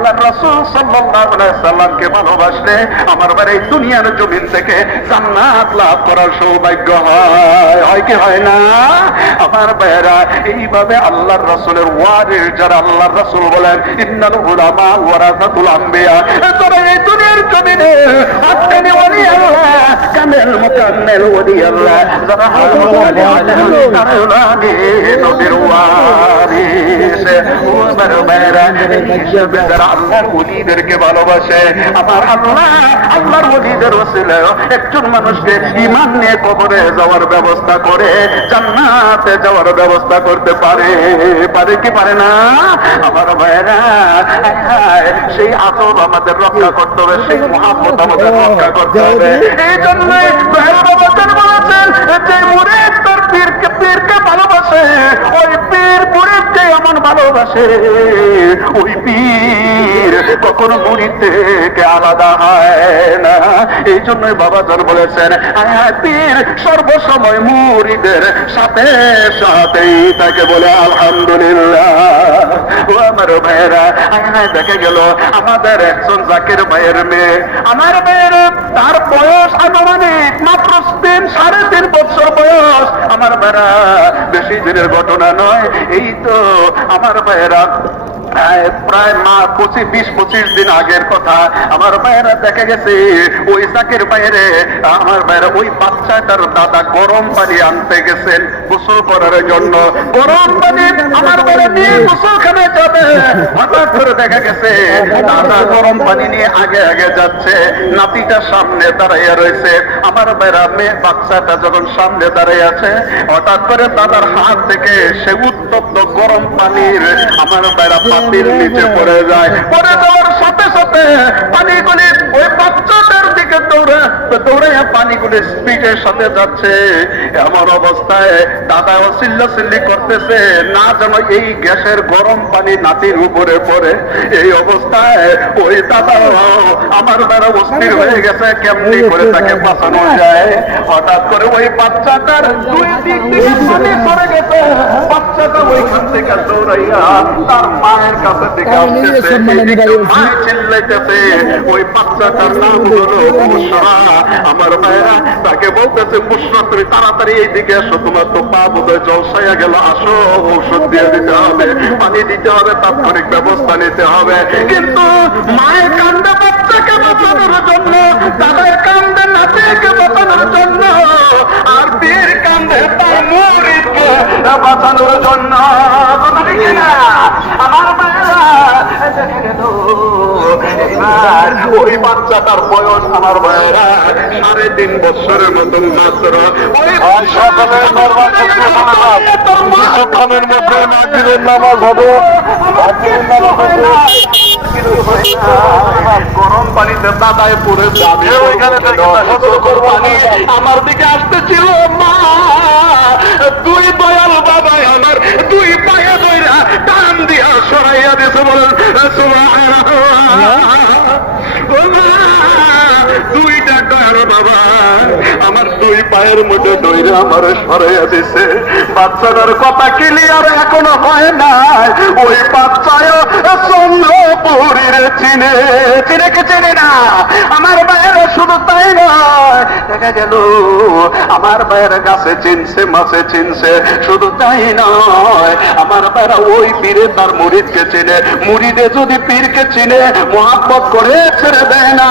আল্লাহ রসুল সাল্লামকে ভালোবাসলে আমার এই দুনিয়ার জমিন থেকে জান্নাত লাভ করার সৌভাগ্য হয়। কি হয় না? আমার ভাইয়েরা, এইভাবে আল্লাহর রাসূলের ওয়ারিস যারা আল্লাহর রাসূল বলেন, ইন্নাল উলামা ওয়ারাসাতুল আম্বিয়া তারা একজন মানুষকে ইমান নিয়ে কবরে যাওয়ার ব্যবস্থা জান্নাতে যাওয়ার ব্যবস্থা করতে পারে। পারে কি পারে না? আমার হায়, সেই আতব আমাদের রক্ষা করতে হবে সেই মহাপত আমাদের রক্ষা করতে হবে। এই ভাইয়েরা বলেছেন? যে মুরিদ তার পীরকে পীরকে ভালোবাসে ওই পীর মুরিদকে এমন ভালোবাসে ওই পীর কখনো মুরিদ থেকে আলাদা হয় না। এই জন্যই বাবা জন বলেছেন পীর সর্বসময় মুরিদের সাথে, সাথেই তাকে বলে আলহামদুলিল্লাহ। ও আমার ভাইয়েরা দেখে গেল, আমাদের একজন জাকির ভাইয়ের মেয়ে। আমার মেয়ের তার বয়স আনুমানিক মাত্র তিন, সাড়ে তিন বছর বয়স। আমার ভাইরা বেশি দিনের ঘটনা নয়, এই তো আমার ভাইয়েরা প্রায় মা পঁচিশ, বিশ, পঁচিশ দিন আগের কথা। আমার গেছে, ওই বাইরে আমার ভাইয়েরা ওই দাদা গরম পানি আনতে গেছেন গোসল করার জন্য। গরম পানি আমার বাইরে নিয়ে যাবে। হঠাৎ করে দেখা গেছে, দাদা গরম পানি নিয়ে আগে আগে যাচ্ছে। নাতিটা সামনে দাঁড়াইয়া রয়েছে। আমার বাইরা মেয়ে বাচ্চাটা যখন সামনে দাঁড়িয়ে আছে, হঠাৎ করে দাদার হাত থেকে সে উত্তপ্ত গরম পানির আমার বাইরা পাতির নিচে পড়ে যায়। পড়ে যাওয়ার সাথে সাথে পানিগুলি ওই বাচ্চাদের দিকে দৌড়ে। দৌড়ে পানিগুলি স্পিডের সাথে যাচ্ছে। এমন অবস্থায় দাদা অসিল্লা সিল্লি করতেছে না যেন এই গ্যাসের গরম পানি নাতির উপরে পড়ে। এই অবস্থায় ওই দাদা আমার দ্বারা অস্থির হয়ে গেছে কেমনি করে তাকে বাঁচানো যায়? হঠাৎ করে ওই বাচ্চাটার দুই দিক থেকে পানি গেছে। থেকে দৌড়াইয়া তার মায়ের কাছে দিকে আসতেছে এদিকে চিল্লাইতেছে ওই বাচ্চাটার নাম হলো মুশরা আমার মায়েরা তাকে বলতেছে মুশরা তুমি তাড়াতাড়ি এইদিকে তোমার তো পা বোধহয় জলসাইয়া গেল। আসো ঔষধ দিয়ে দিতে হবে পানি দিতে হবে তাৎক্ষণিক ব্যবস্থা নিতে হবে। কিন্তু মায়ের কান্দে বাচ্চাকে বাঁচানোর জন্য মুরিদকে বাঁচানোর জন্য। কথা ঠিক না? আমার মায়েরা দেখে ওই বাচ্চাটার বয়স আমার ভাইয়েরা সাড়ে তিন বছরের মতন মাত্র। কিছুক্ষণের মধ্যে নামাজ হবে। নামাজ হবে। গরম পানিতে দাদায় পড়ে যাবে ওইখানে পানি আমার দিকে আসতেছিল, মা। দুই দয়াল বাবা আমার দুই পায়ে দইরা টান দিয়া সরাইয়া দিছে বলেন দুই পায়ের মধ্যে দইরা আমার সরাইয়া দিছে। বাচ্চাটার কথা ক্লিয়ার এখনও হয় নাই। ওই বাচ্চায় চন্দ্রপুরীর চিনে। চিনে কে চেনে না? আমার ভাইয়ের শুধু তাই নয়, দেখা গেল আমার ভাইয়ের গাছে চিনছে, মাছে চিনছে, শুধু তাই নয়, আমার ভাইরা ওই পীরে তার মুরিদকে চিনে। মুরিদে যদি পীরকে চিনে, মহাব্বত করে ছেড়ে দেয় না।